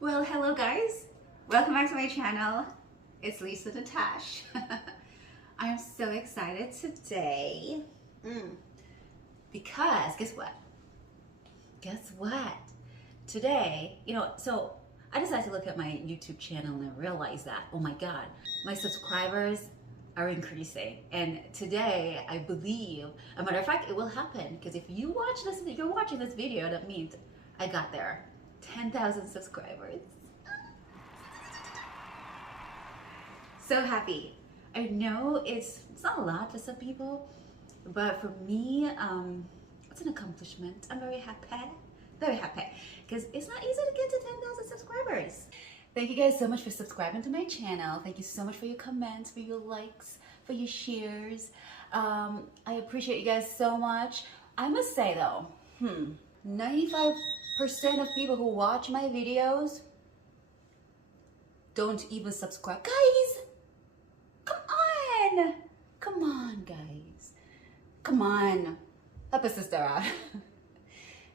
Well, hello guys. Welcome back to my channel. It's Lisa Natash. I am so excited today because guess what? Guess what? Today, so I decided to look at my YouTube channel and I realized that, oh my God, my subscribers are increasing. And today, I believe, a matter of fact, it will happen because if you watch this, if you're watching this video, that means I got there. 10,000 subscribers. So happy. I know it's not a lot to some people, but for me, it's an accomplishment. I'm very happy, because it's not easy to get to 10,000 subscribers. Thank you guys so much for subscribing to my channel. Thank you so much for your comments, for your likes, for your shares. I appreciate you guys so much. I must say though, 95% of people who watch my videos don't even subscribe. Guys, come on guys, come on, help a sister out.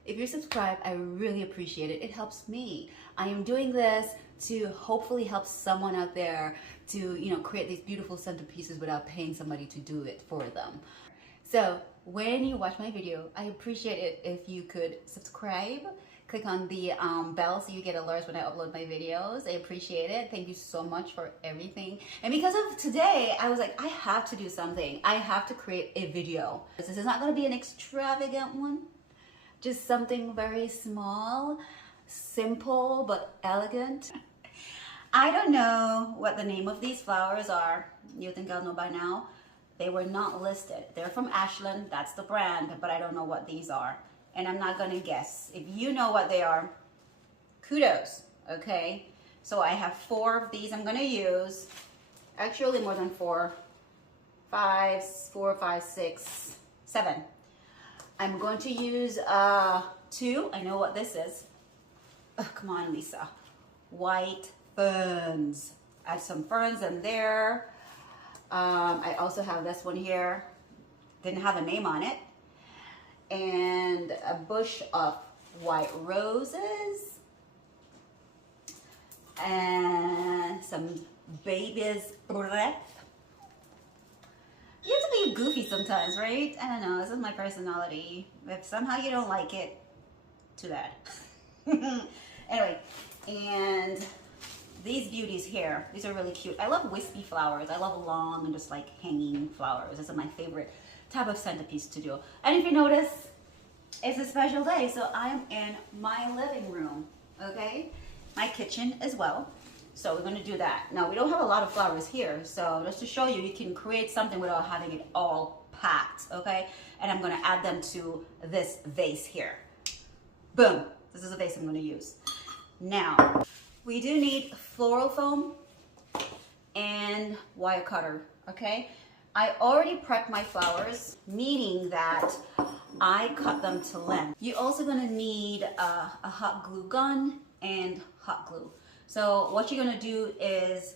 If you're subscribed, I really appreciate it. It helps me. I am doing this to hopefully help someone out there to create these beautiful centerpieces without paying somebody to do it for them. So when you watch my video, I appreciate it if you could subscribe. Click on the bell so you get alerts when I upload my videos. I appreciate it. Thank you so much for everything. And because of today, I was like, I have to do something. I have to create a video. This is not going to be an extravagant one. Just something very small, simple, but elegant. I don't know what the name of these flowers are. You think I'll know by now? They were not listed. They're from Ashland. That's the brand, but I don't know what these are. And I'm not gonna guess. If you know what they are, kudos, okay? So I have 4 of these I'm gonna use. Actually more than 4. 5, 6, 7. I'm going to use 2. I know what this is. Oh, come on, Lisa. White ferns. Add some ferns in there. I also have this one here. Didn't have a name on it. And a bush of white roses and some baby's breath. You have to be goofy sometimes, right? I don't know, this is my personality. If somehow you don't like it, too bad. Anyway, and these beauties here, these are really cute. I love wispy flowers. I love long and just like hanging flowers. This is my favorite type of centerpiece to do. And if you notice, it's a special day, so I'm in my living room, okay? My kitchen as well. So we're gonna do that. Now we don't have a lot of flowers here, so just to show you, you can create something without having it all packed, okay? And I'm gonna add them to this vase here. Boom, this is a vase I'm gonna use. Now, we do need floral foam and wire cutter, okay? I already prepped my flowers, meaning that I cut them to length. You're also gonna need a hot glue gun and hot glue. So what you're gonna do is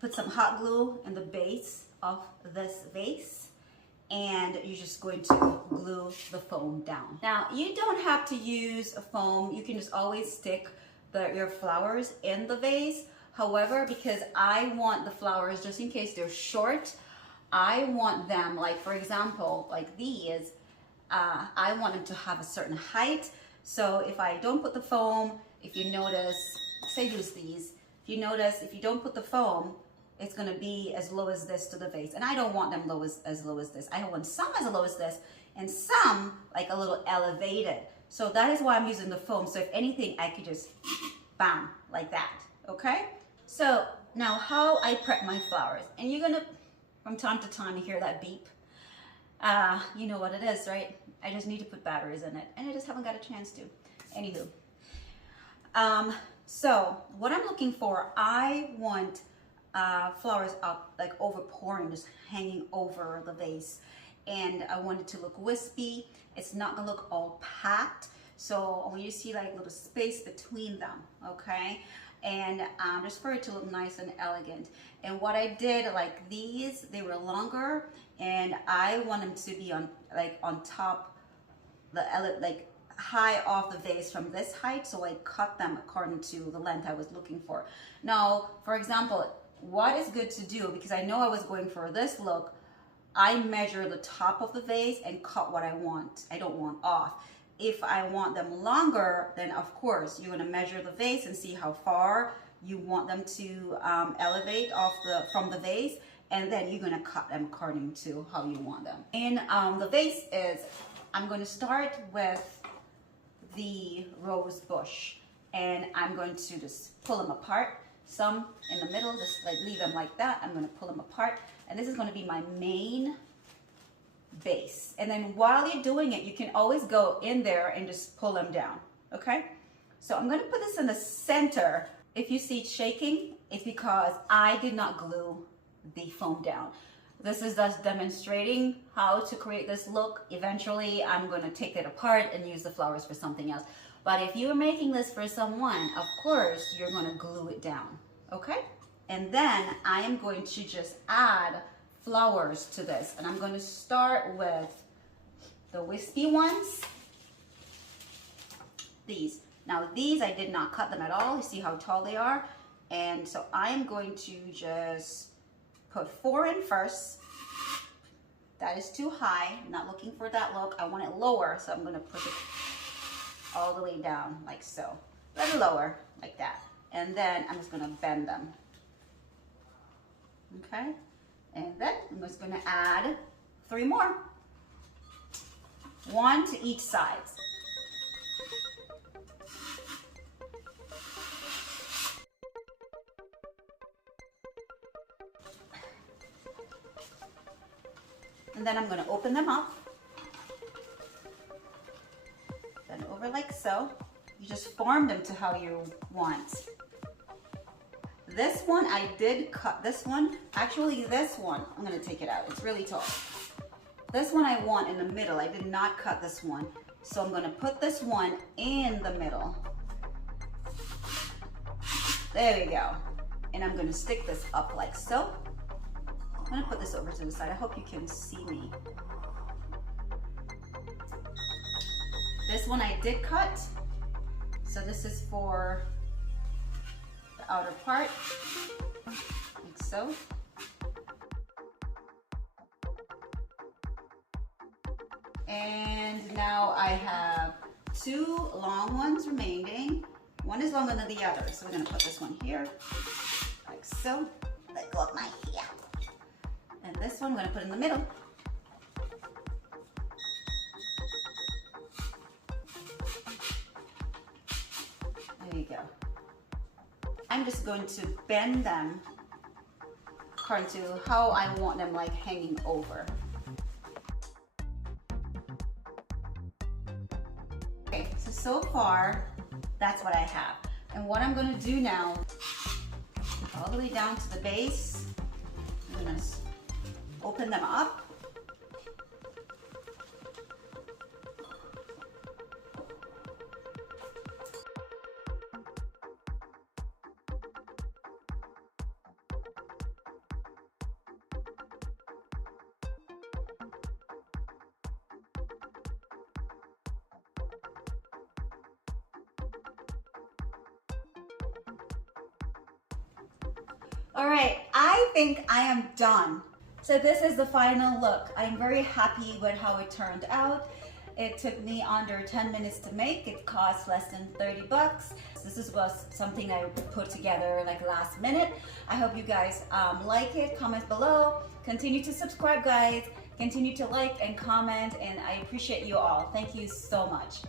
put some hot glue in the base of this vase and you're just going to glue the foam down. Now, you don't have to use a foam. You can just always stick your flowers in the vase. However, because I want the flowers, just in case they're short, I want them, like for example, like these, I want them to have a certain height. So if I don't put the foam, if you notice, say use these, if you notice, if you don't put the foam, it's gonna be as low as this to the vase. And I don't want them as low as this. I want some as low as this and some like a little elevated. So that is why I'm using the foam. So if anything, I could just bam, like that, okay? So now how I prep my flowers. And you're gonna, from time to time, you hear that beep. You know what it is, right? I just need to put batteries in it. And I just haven't got a chance to. Anywho. So what I'm looking for, I want flowers up, like overpouring, just hanging over the vase. And I want it to look wispy. It's not gonna look all packed. So I want you to see like little space between them, okay? And just for it to look nice and elegant. And what I did, like these, they were longer, and I want them to be on top, like high off the vase from this height, so I cut them according to the length I was looking for. Now, for example, what is good to do, because I know I was going for this look, I measure the top of the vase and cut what I want. I don't want off. If I want them longer, then of course you're going to measure the vase and see how far you want them to elevate off from the vase, and then you're going to cut them according to how you want them. And the vase is, I'm going to start with the rose bush, and I'm going to just pull them apart. Some in the middle, just like leave them like that. I'm going to pull them apart, and this is going to be my main base. And then while you're doing it, you can always go in there and just pull them down. Okay, so I'm going to put this in the center. If you see it shaking, it's because I did not glue the foam down. This is just demonstrating how to create this look. Eventually I'm going to take it apart and use the flowers for something else. But if you're making this for someone, of course you're going to glue it down. Okay, and then I am going to just add flowers to this, and I'm going to start with the wispy ones. These. Now these, I did not cut them at all. You see how tall they are? And so I am going to just put 4 in first. That is too high. I'm not looking for that look. I want it lower, so I'm going to put it all the way down like so. A little lower, like that. And then I'm just going to bend them. Okay? And then I'm just going to add 3 more. 1 to each side. And then I'm going to open them up. Then over like so. You just form them to how you want. This one, I did cut this one. Actually, this one, I'm going to take it out. It's really tall. This one I want in the middle. I did not cut this one. So I'm going to put this one in the middle. There we go. And I'm going to stick this up like so. I'm going to put this over to the side. I hope you can see me. This one I did cut. So this is for the outer part, like so. And now I have 2 long ones remaining. One is longer than the other. So we're going to put this one here, like so. Let go of my hair. And this one I'm going to put in the middle. There you go. I'm just going to bend them according to how I want them, like hanging over. Okay, so far that's what I have. And what I'm going to do now, all the way down to the base, I'm going to open them up. All right, I think I am done. So this is the final look. I'm very happy with how it turned out. It took me under 10 minutes to make. It cost less than 30 bucks. This was something I put together like last minute. I hope you guys like it. Comment below. Continue to subscribe, guys. Continue to like and comment, and I appreciate you all. Thank you so much.